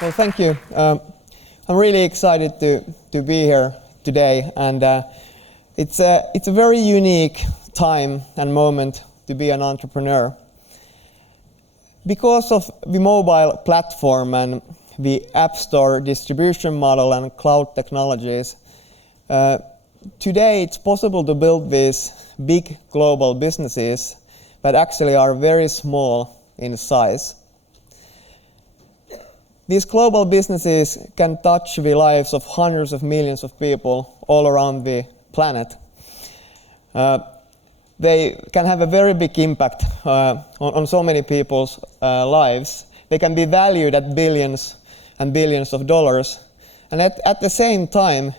Well, thank you. I'm really excited to be here today, and it's a very unique time and moment to be an entrepreneur. Because of the mobile platform and the App Store distribution model and cloud technologies, today it's possible to build these big global businesses that actually are very small in size. These global businesses can touch the lives of hundreds of millions of people all around the planet. They can have a very big impact on so many people's lives. They can be valued at billions and billions of dollars. And at the same time,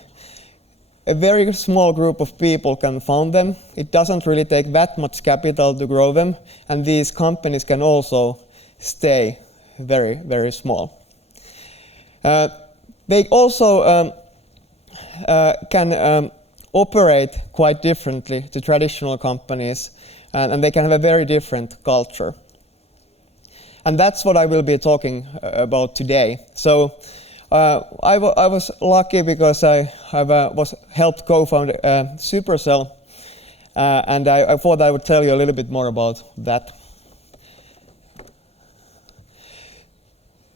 a very small group of people can found them. It doesn't really take that much capital to grow them. And these companies can also stay very, very small. They also can operate quite differently to traditional companies, and they can have a very different culture. And that's what I will be talking about today. So I was lucky because I was helped co-found Supercell, and I thought I would tell you a little bit more about that.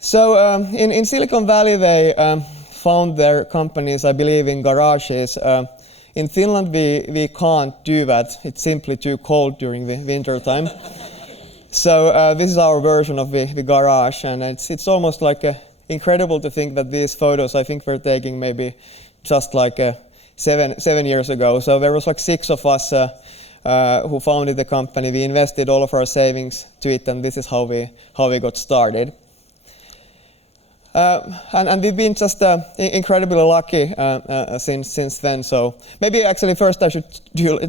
So in Silicon Valley, they found their companies, I believe, in garages. In Finland, we can't do that. It's simply too cold during the winter time. So this is our version of the garage, and it's almost like incredible to think that these photos, I think, were taken maybe just like 7 years ago. So there was like 6 of us who founded the company. We invested all of our savings to it, and this is how we got started. And we've been just incredibly lucky since then. So maybe actually first I should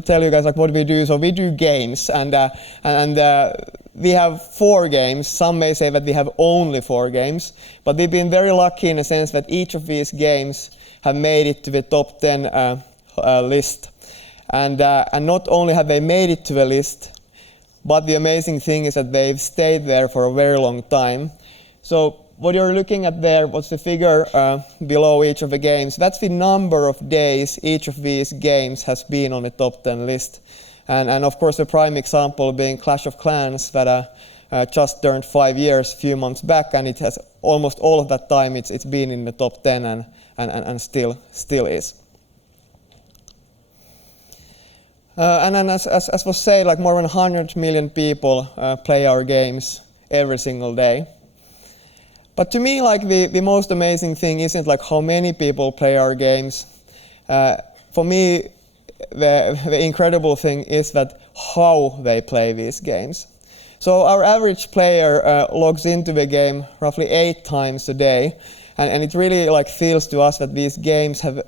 tell you guys like what we do. So we do games, and we have 4 games. Some may say that we have only 4 games, but we've been very lucky in a sense that each of these games have made it to the top 10 list. And not only have they made it to the list, but the amazing thing is that they've stayed there for a very long time. So what you're looking at there, what's the figure below each of the games? That's the number of days each of these games has been on the top 10 list. And of course, the prime example being Clash of Clans that just turned 5 years a few months back, and it has almost all of that time it's been in the top 10 and still is. And then as was said, like more than 100 million people play our games every single day. But to me, like the most amazing thing isn't like how many people play our games. For me, the incredible thing is that how they play these games. So our average player logs into the game roughly 8 times a day, and it really like feels to us that these games have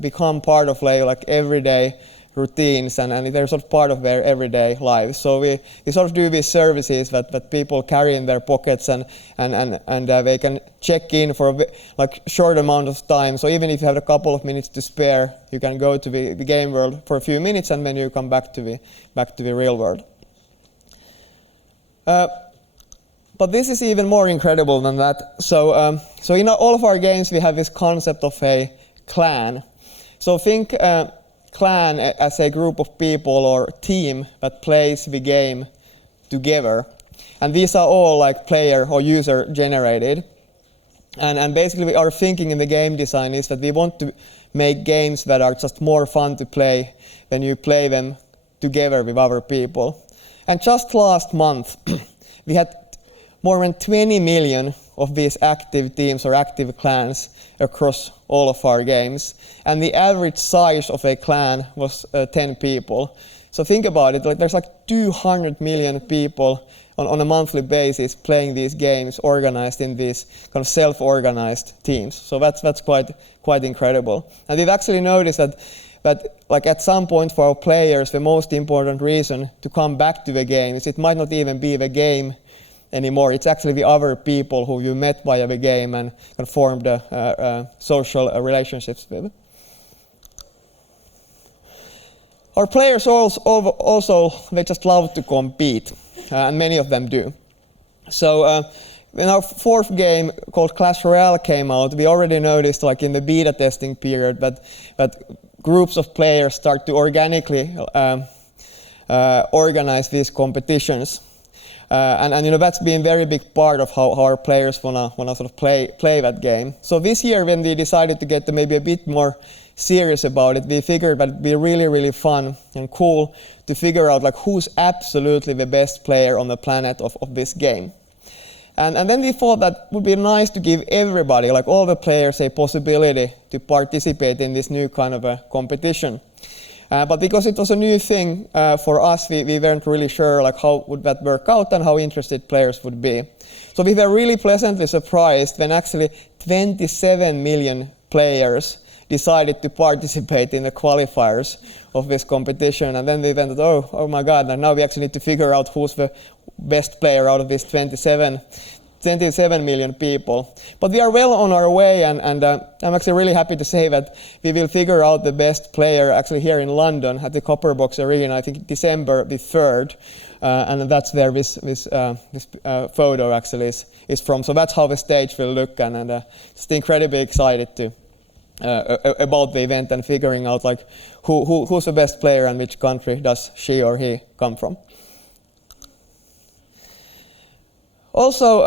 become part of like everyday routines, and they're sort of part of their everyday lives. So we sort of do these services that people carry in their pockets, and they can check in for a like short amount of time. So even if you have a couple of minutes to spare, you can go to the game world for a few minutes, and then you come back to the real world. But this is even more incredible than that. So in all of our games, we have this concept of a clan. So think clan as a group of people or team that plays the game together, and these are all like player or user generated, and basically our thinking in the game design is that we want to make games that are just more fun to play when you play them together with other people. And just last month we had more than 20 million of these active teams or active clans across all of our games, and the average size of a clan was 10 people. So think about it, like there's like 200 million people on a monthly basis playing these games organized in these kind of self-organized teams. So that's quite incredible. And we've actually noticed that like at some point for our players, the most important reason to come back to the game is it might not even be the game anymore. It's actually the other people who you met via the game and formed social relationships with. Our players also they just love to compete, and many of them do. So when our fourth game called Clash Royale came out, we already noticed, like in the beta testing period, that groups of players start to organically organize these competitions. And you know, that's been a very big part of how our players wanna sort of play that game. So this year, when we decided to get maybe a bit more serious about it, we figured that it'd be really, really fun and cool to figure out like who's absolutely the best player on the planet of this game. And then we thought that it would be nice to give everybody, like all the players, a possibility to participate in this new kind of a competition. But because it was a new thing for us, we weren't really sure like how would that work out and how interested players would be. So we were really pleasantly surprised when actually 27 million players decided to participate in the qualifiers of this competition. And then we went, oh my God, and now we actually need to figure out who's the best player out of these 27 million people. But we are well on our way, and I'm actually really happy to say that we will figure out the best player actually here in London at the Copperbox Arena, I think December the 3rd, and that's where this photo actually is from. So that's how the stage will look, and just incredibly excited to about the event and figuring out like who's the best player and which country does she or he come from. Also,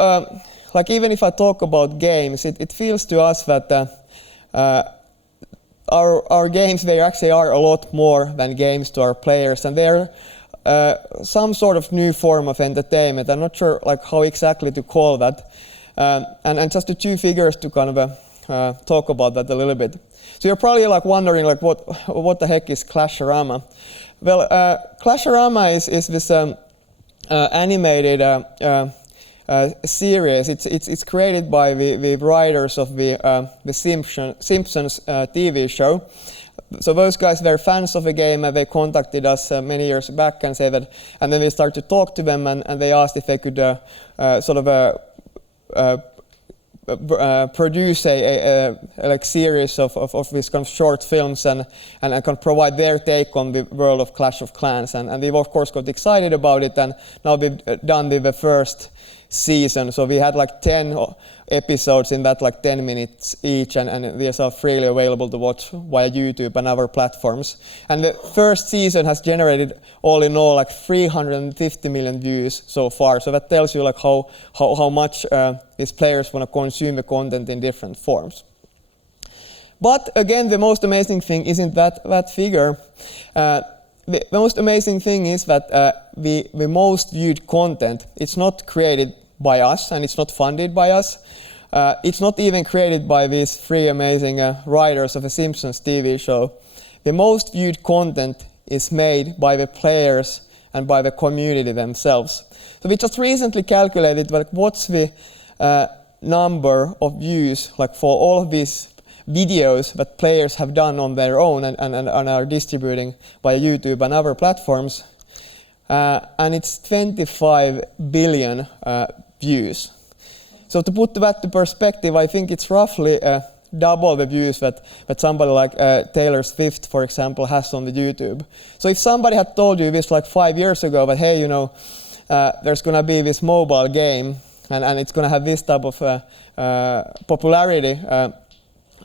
like even if I talk about games, it feels to us that our games, they actually are a lot more than games to our players, and they're some sort of new form of entertainment. I'm not sure like how exactly to call that, and just the two figures to kind of talk about that a little bit. So you're probably like wondering like what the heck is Clasharama? Well, Clasharama is this animated series. It's created by the writers of the Simpsons TV show. So those guys, they're fans of the game, and they contacted us many years back and said that, and then we started to talk to them, and they asked if they could sort of produce a like series of these kind of short films and can provide their take on the world of Clash of Clans, and we've of course got excited about it, and now we've done the first season. So we had like 10 episodes in that, like 10 minutes each, and these are freely available to watch via YouTube and other platforms. And the first season has generated all in all like 350 million views so far. So that tells you like how much these players want to consume the content in different forms. But again, the most amazing thing isn't that figure. The most amazing thing is that the most viewed content, it's not created by us and it's not funded by us. It's not even created by these three amazing writers of the Simpsons TV show. The most viewed content is made by the players and by the community themselves. So we just recently calculated like what's the number of views like for all of these videos that players have done on their own and are distributing by YouTube and other platforms, and it's 25 billion views. So to put that to perspective, I think it's roughly double the views that somebody like Taylor Swift, for example, has on the YouTube. So if somebody had told you this like 5 years ago, that hey, you know, there's going to be this mobile game and it's going to have this type of popularity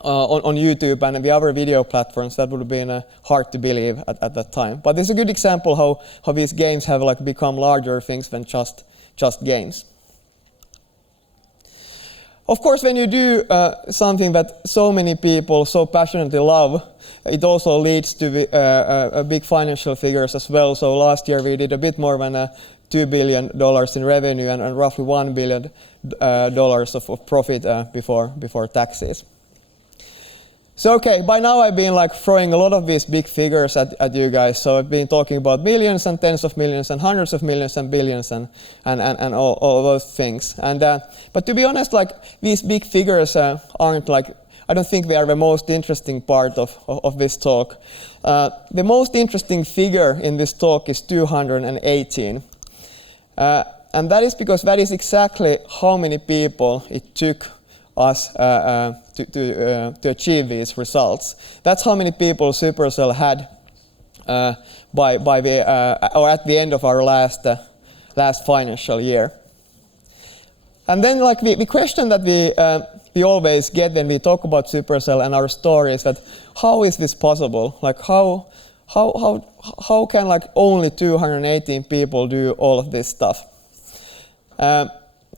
on YouTube and the other video platforms, that would have been hard to believe at that time. But it's a good example how these games have like become larger things than just games. Of course, when you do something that so many people so passionately love, it also leads to big financial figures as well. So last year we did a bit more than $2 billion in revenue and roughly $1 billion of profit before taxes. So okay, by now I've been like throwing a lot of these big figures at you guys. So I've been talking about millions and tens of millions and hundreds of millions and billions and all those things. And but to be honest, like these big figures aren't like, I don't think they are the most interesting part of this talk. The most interesting figure in this talk is 218. And that is because that is exactly how many people it took us to achieve these results. That's how many people Supercell had by the or at the end of our last financial year. And then like the question that we always get when we talk about Supercell and our story is that how is this possible? Like how can like only 218 people do all of this stuff? And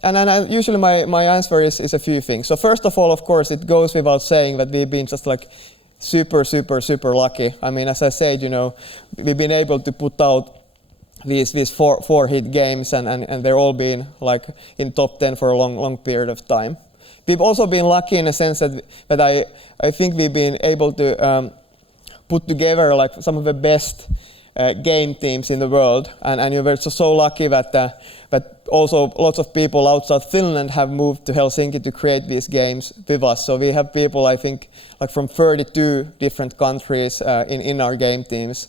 then usually my answer is a few things. So first of all, of course, it goes without saying that we've been just like super lucky. I mean, as I said, you know, we've been able to put out these four hit games, and they're all been like in top 10 for a long period of time. We've also been lucky in a sense that I think we've been able to put together like some of the best game teams in the world, and we're so lucky that also lots of people outside Finland have moved to Helsinki to create these games with us. So we have people, I think, like from 32 different countries in our game teams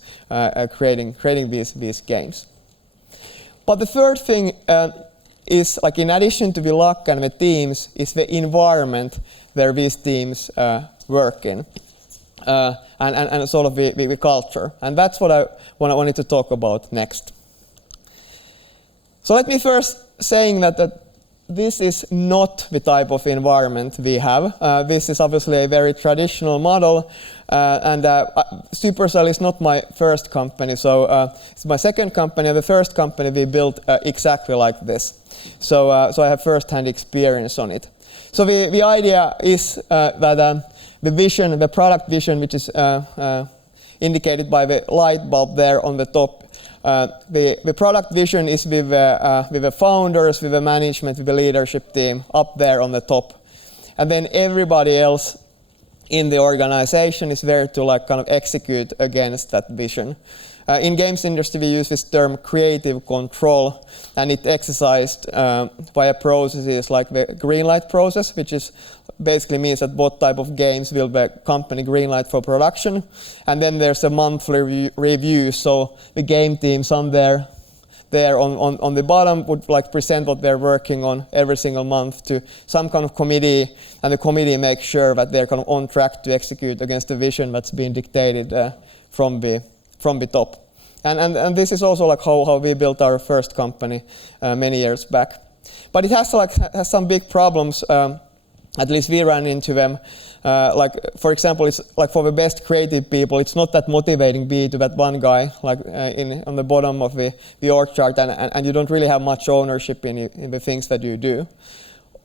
creating these games. But the third thing is, like, in addition to the luck and the teams, is the environment where these teams work in, and sort of the culture. And that's what I wanted to talk about next. So let me first saying that this is not the type of environment we have. This is obviously a very traditional model, and Supercell is not my first company, so it's my second company. The first company we built exactly like this. So I have first-hand experience on it. So the idea is that the vision, the product vision, which is indicated by the light bulb there on the top, the product vision is with the founders, with the management, with the leadership team up there on the top. And then everybody else in the organization is there to like kind of execute against that vision. In games industry, we use this term creative control, and it exercised via processes like the greenlight process, which is basically means that what type of games will the company greenlight for production. And then there's a monthly review, so the game teams on there on the bottom would like present what they're working on every single month to some kind of committee, and the committee makes sure that they're kind of on track to execute against the vision that's been dictated from the top. And this is also like how we built our first company many years back. But it has some big problems. At least we ran into them. Like, for example, it's like for the best creative people, it's not that motivating be to that one guy like on the bottom of the org chart, and you don't really have much ownership in the things that you do.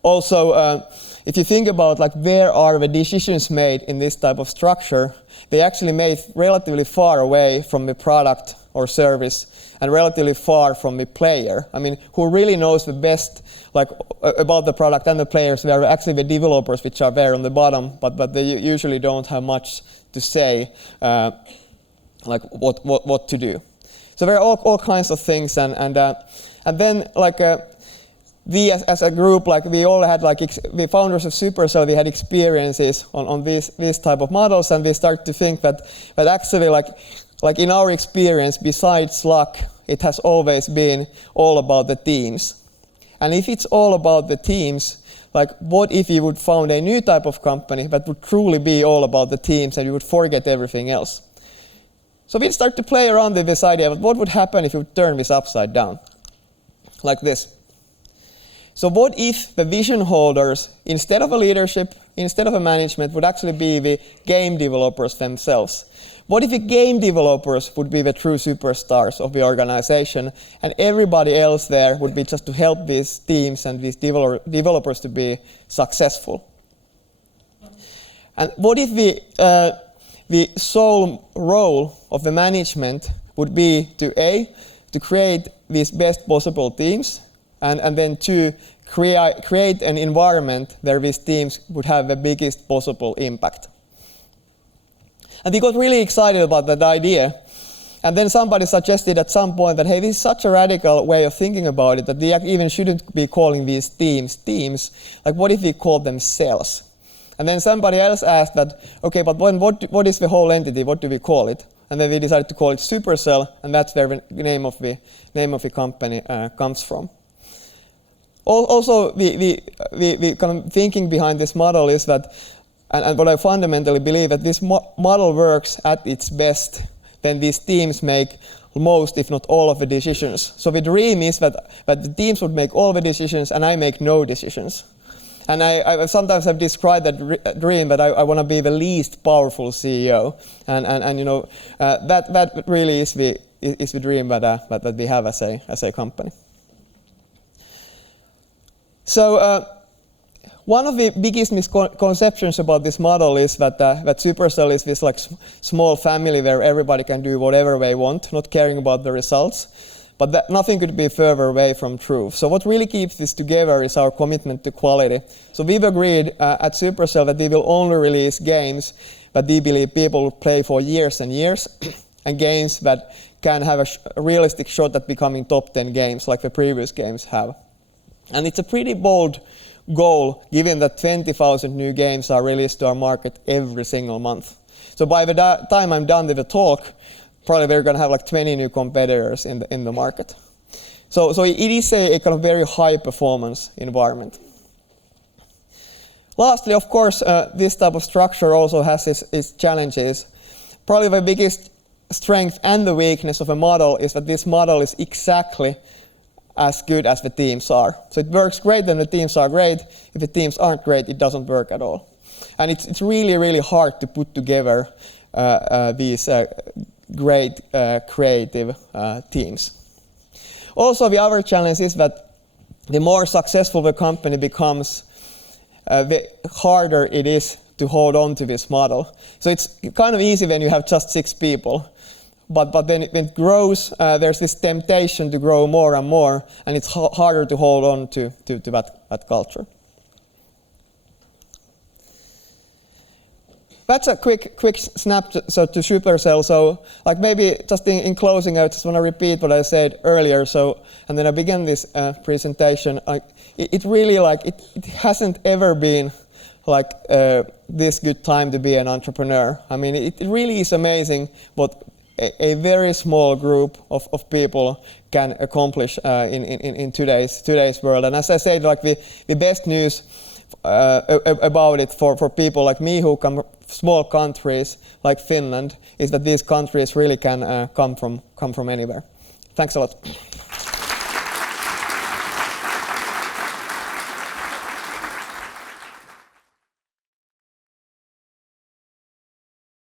Also, if you think about like where are the decisions made in this type of structure, they actually made relatively far away from the product or service and relatively far from the player. I mean, who really knows the best like about the product and the players? They are actually the developers, which are there on the bottom, but they usually don't have much to say like what to do. So there are all kinds of things, and then like we as a group, like we all had like the founders of Supercell, we had experiences on these type of models, and we start to think that actually like in our experience, besides luck, it has always been all about the teams. And if it's all about the teams, like what if you would found a new type of company that would truly be all about the teams and you would forget everything else? So we'd start to play around with this idea of what would happen if you would turn this upside down, like this. So what if the vision holders, instead of a leadership, instead of a management, would actually be the game developers themselves? What if the game developers would be the true superstars of the organization, and everybody else there would be just to help these teams and these developers to be successful? And what if the sole role of the management would be to create these best possible teams, and then to create an environment where these teams would have the biggest possible impact? And we got really excited about that idea. And then somebody suggested at some point that, hey, this is such a radical way of thinking about it that we even shouldn't be calling these teams. Like, what if we call them cells? And then somebody else asked that, okay, but what is the whole entity? What do we call it? And then we decided to call it Supercell, and that's where the name of the company comes from. Also, the kind of thinking behind this model is that, and what I fundamentally believe, that this model works at its best when these teams make most, if not all, of the decisions. So the dream is that the teams would make all the decisions and I make no decisions. And I sometimes have described that dream that I want to be the least powerful CEO, and you know that really is the dream that we have as a company. So one of the biggest misconceptions about this model is that Supercell is this like small family where everybody can do whatever they want, not caring about the results. But that nothing could be further away from truth. So what really keeps this together is our commitment to quality. So we've agreed at Supercell that we will only release games that we believe people will play for years and years, and games that can have a realistic shot at becoming top 10 games like the previous games have. And it's a pretty bold goal given that 20,000 new games are released to our market every single month. So by the time I'm done with the talk, probably we're going to have like 20 new competitors in the market. So it is a kind of very high performance environment. Lastly, of course, this type of structure also has its challenges. Probably the biggest strength and the weakness of a model is that this model is exactly as good as the teams are. So it works great when the teams are great. If the teams aren't great, it doesn't work at all. And it's really, really hard to put together these great creative teams. Also, the other challenge is that the more successful the company becomes, the harder it is to hold on to this model. So it's kind of easy when you have just 6 people, but then when it grows, there's this temptation to grow more and more, and it's harder to hold on to that culture. That's a quick snapshot to Supercell. So, like maybe just in closing, I just want to repeat what I said earlier. So, and then I began this presentation. It really it hasn't ever been like this good time to be an entrepreneur. I mean, it really is amazing what a very small group of people can accomplish in today's world. And as I said, like the best news about it for people like me who come from small countries like Finland is that these countries really can come from anywhere. Thanks a lot.